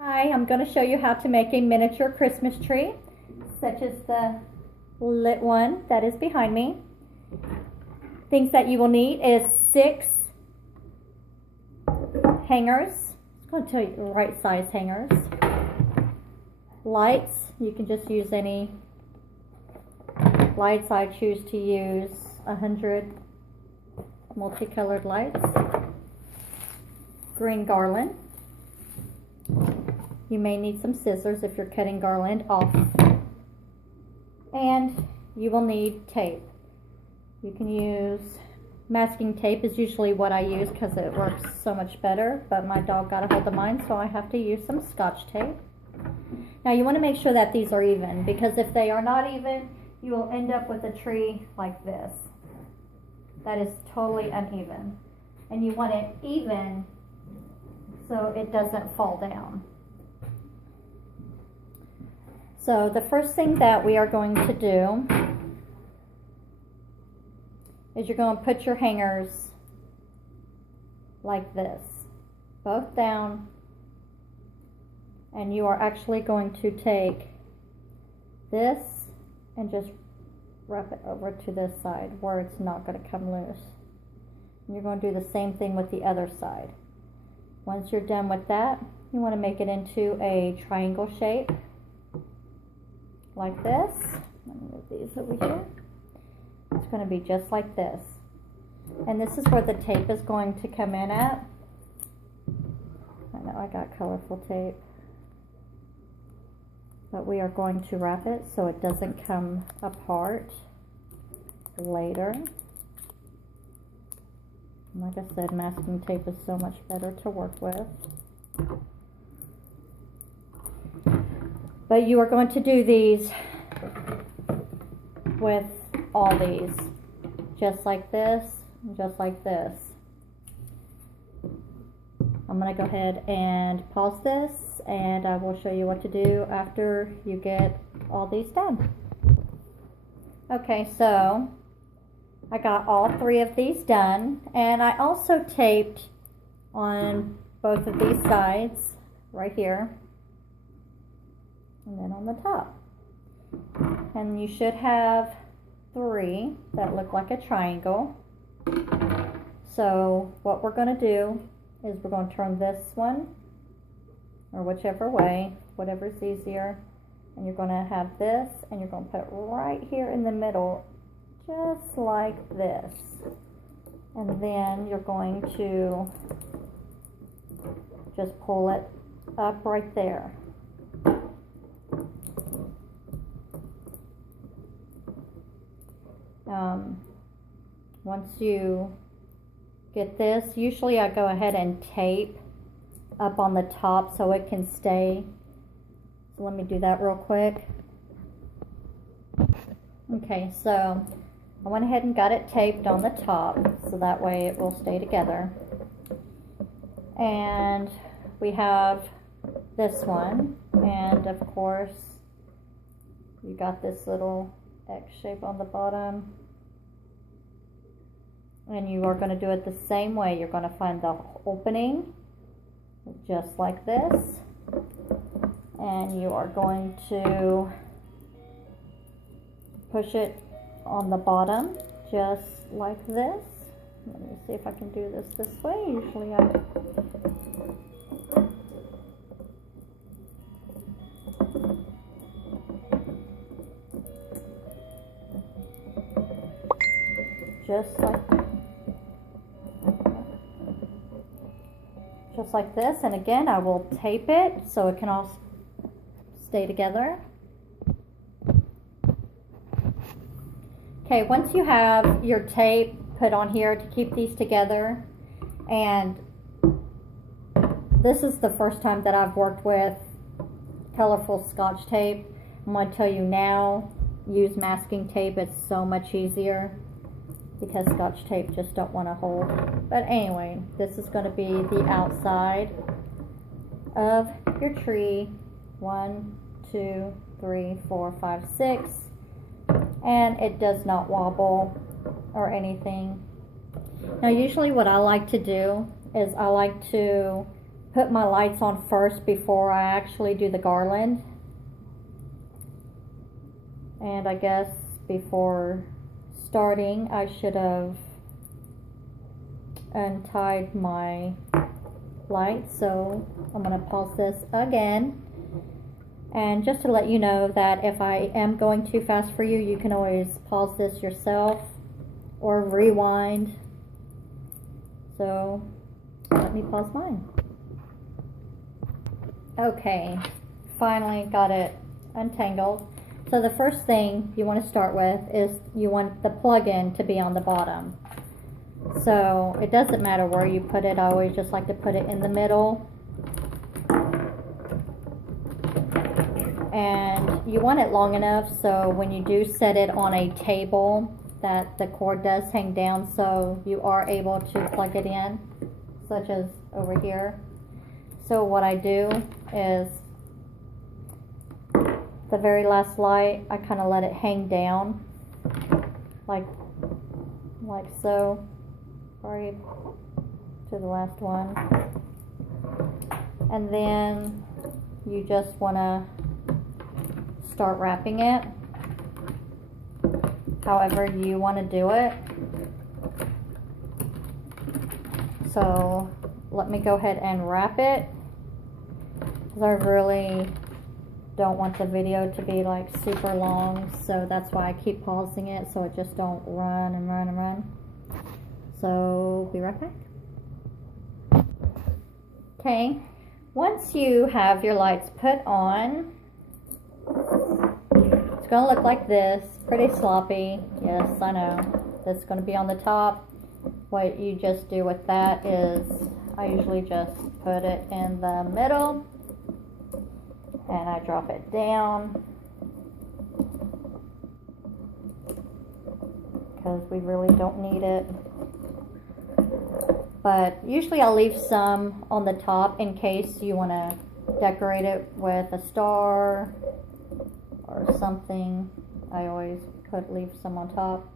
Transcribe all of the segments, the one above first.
Hi, I'm going to show you how to make a miniature Christmas tree, such as the lit one that is behind me. Things that you will need is 6 hangers. I'm going to tell you the right size hangers. Lights, you can just use any lights. I choose to use 100 multicolored lights. Green garland. You may need some scissors if you're cutting garland off. And you will need tape. You can use masking tape is usually what I use because it works so much better, but my dog got a hold of mine, so I have to use some Scotch tape. Now you want to make sure that these are even, because if they are not even, you will end up with a tree like this. That is totally uneven. And you want it even so it doesn't fall down. So the first thing that we are going to do is you're going to put your hangers like this, both down, and you are actually going to take this and just wrap it over to this side where it's not going to come loose. And you're going to do the same thing with the other side. Once you're done with that, you want to make it into a triangle shape like this. Let me move these over here. It's going to be just like this. And this is where the tape is going to come in at. I know I got colorful tape. But we are going to wrap it so it doesn't come apart later. And like I said, masking tape is so much better to work with. But you are going to do these with all these, just like this, and just like this. I'm going to go ahead and pause this, and I will show you what to do after you get all these done. Okay, so I got all 3 of these done, and I also taped on both of these sides right here, and then on the top. And you should have 3 that look like a triangle. So what we're going to do is we're going to turn this one, or whichever way, whatever's easier, and you're going to have this, and you're going to put it right here in the middle, just like this. And then you're going to just pull it up right there. Once you get this, usually I go ahead and tape up on the top so it can stay. So let me do that real quick. Okay, so I went ahead and got it taped on the top so that way it will stay together. And we have this one, and of course you got this little X shape on the bottom. And you are going to do it the same way. You're going to find the opening just like this, and you are going to push it on the bottom just like this. Let me see if I can do this way. Usually I just like this, and again I will tape it so it can all stay together. Okay, once you have your tape put on here to keep these together, and this is the first time that I've worked with colorful Scotch tape, I'm going to tell you now, use masking tape. It's so much easier because Scotch tape just don't want to hold. But anyway, this is going to be the outside of your tree. 1, 2, 3, 4, 5, 6. And it does not wobble or anything. Now usually what I like to do is I like to put my lights on first before I actually do the garland. And I guess before starting I should have untied my lights, so I'm going to pause this again. And just to let you know that if I am going too fast for you, you can always pause this yourself or rewind. So let me pause mine. Okay, finally got it untangled. So the first thing you want to start with is you want the plug-in to be on the bottom. So it doesn't matter where you put it. I always just like to put it in the middle. And you want it long enough so when you do set it on a table that the cord does hang down, so you are able to plug it in, such as over here. So what I do is the very last light, I kind of let it hang down like so, right to the last one. And then you just want to start wrapping it however you want to do it. So let me go ahead and wrap it, because I really don't want the video to be like super long, so that's why I keep pausing it, so it just don't run and run and run. So be right back. Okay, once you have your lights put on, it's gonna look like this, pretty sloppy. Yes, I know. That's gonna be on the top. What you just do with that is I usually just put it in the middle and I drop it down, because we really don't need it. But usually I'll leave some on the top in case you want to decorate it with a star or something. I always leave some on top.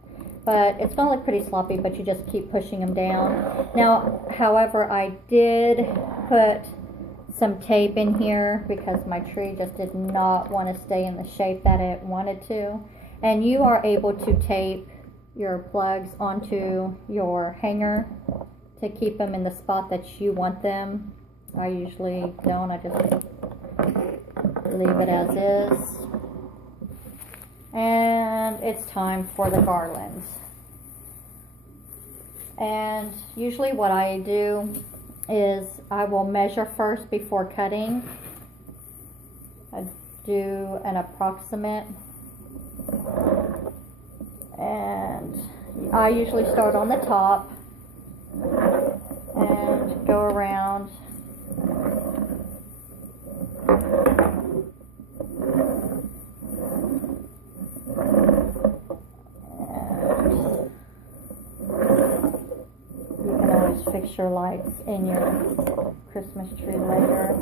But it's going to look pretty sloppy, but you just keep pushing them down. Now, however, I did put some tape in here because my tree just did not want to stay in the shape that it wanted to. And you are able to tape your plugs onto your hanger to keep them in the spot that you want them. I usually don't. I just leave it as is. And it's time for the garlands. And usually what I do is I will measure first before cutting. I do an approximate, and I usually start on the top and go around fix your lights in your Christmas tree later.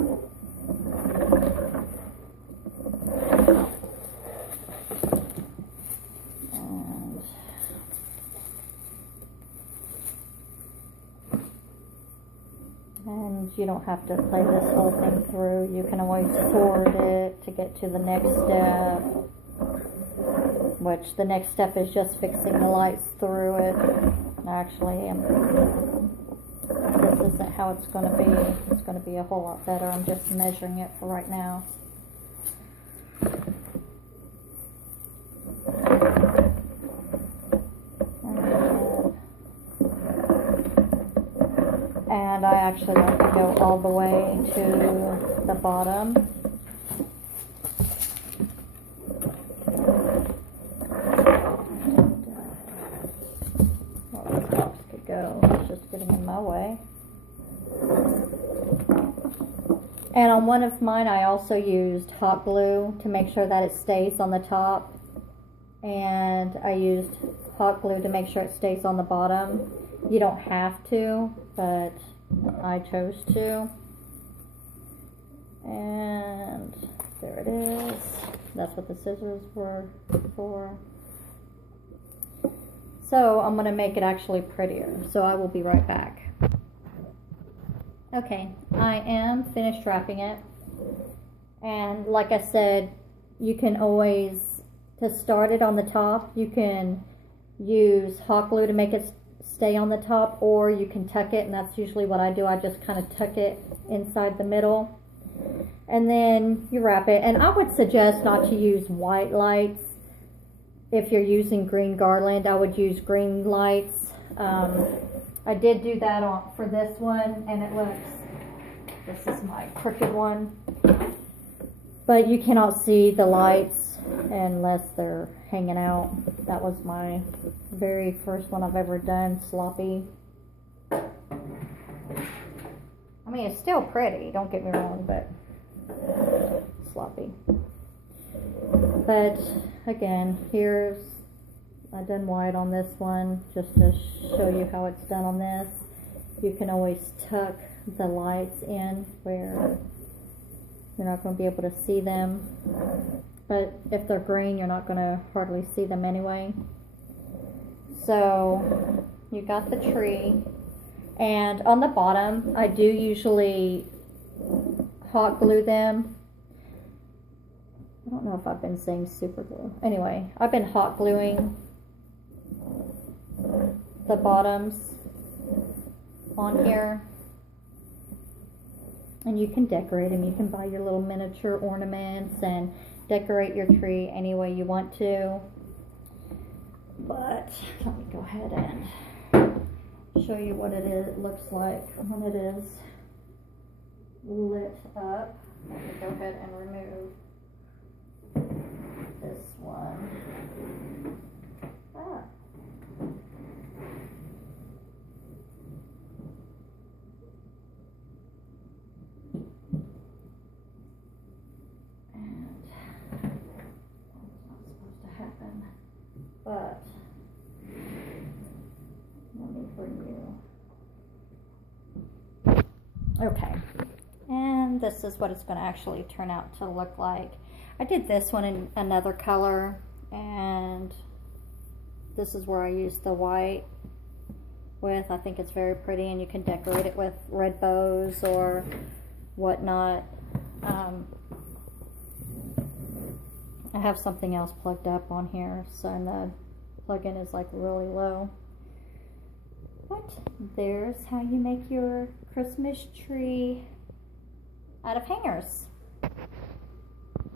And you don't have to play this whole thing through. You can always forward it to get to the next step, which the next step is just fixing the lights through it. Actually, this isn't how it's going to be. It's going to be a whole lot better. I'm just measuring it for right now. And I actually like to go all the way to the bottom. Well, this box could go. It's just getting in my way. And on one of mine, I also used hot glue to make sure that it stays on the top. And I used hot glue to make sure it stays on the bottom. You don't have to, but I chose to. And there it is. That's what the scissors were for. So I'm going to make it actually prettier. So I will be right back. Okay, I am finished wrapping it. And like I said, you can always, to start it on the top, you can use hot glue to make it stay on the top, or you can tuck it, and that's usually what I do. I just kind of tuck it inside the middle, and then you wrap it. And I would suggest not to use white lights. If you're using green garland, I would use green lights. I did do that for this one, and it looks, this is my crooked one, but you cannot see the lights unless they're hanging out. That was my very first one I've ever done, sloppy. I mean, it's still pretty, don't get me wrong, but sloppy. But again, I've done white on this one just to show you how it's done on this. You can always tuck the lights in where you're not going to be able to see them. But if they're green, you're not going to hardly see them anyway. So you got the tree. And on the bottom, I do usually hot glue them. I don't know if I've been saying super glue. Anyway, I've been hot gluing the bottoms on here. And you can decorate them. You can buy your little miniature ornaments and decorate your tree any way you want to. But let me go ahead and show you what it looks like when it is lit up. Let me go ahead and remove this one. But let me bring you. Okay, and this is what it's going to actually turn out to look like. I did this one in another color, and this is where I used the white with. I think it's very pretty, and you can decorate it with red bows or whatnot. I have something else plugged up on here, so the plug-in is like really low. But there's how you make your Christmas tree out of hangers.